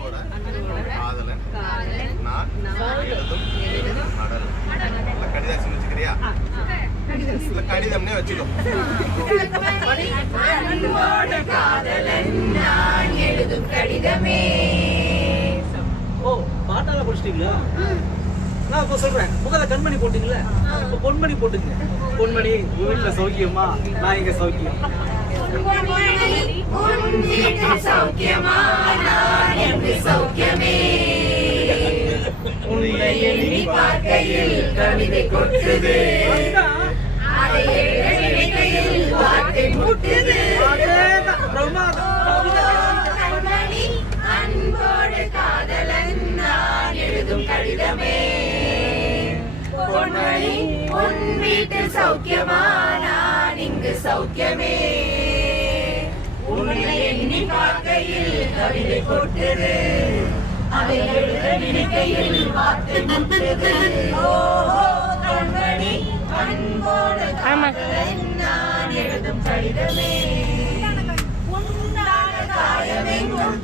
காதலன் நான் எழுதும் மடல். கடிதாசி வச்சுக்கிறியா? கடிதம்னே வச்சுக்கோ. காதலன் நான் எழுதும் கடிதமே. ஓ, பாட்டால படிச்சிட்டீங்களா? நான் இப்போ சொல்றேன், முகத கண்மணி போட்டீங்களா? இப்போ பொன்மணி போட்டுங்க. பொன்மணி, வீட்டுல சௌக்கியமா? நான் இங்க சௌக்கியம். சௌக்கியமா? நான் என்று சௌக்கியமே. உன்னை எண்ணி பார்க்கையில் கவிதை கொட்டுது, அதை எழுத நினைக்கையில் வார்த்தை முட்டுது. கண்மணி, அன்போடு காதலன் நான் எழுதும் கடிதமே. பொன்மணி, உன் வீட்டில் சௌக்கியமா? நான் இங்கு சௌக்கியமே. உன்னை எண்ணி பார்க்கையில் கவிதை கொட்டுது, அதை எழுத நினைக்கையில் வார்த்தை முட்டுது. ஓஹோ கண்மணி, அன்போடு காதலன் நான் எழுதும் கடிதமே. உண்டான காயமெங்கும்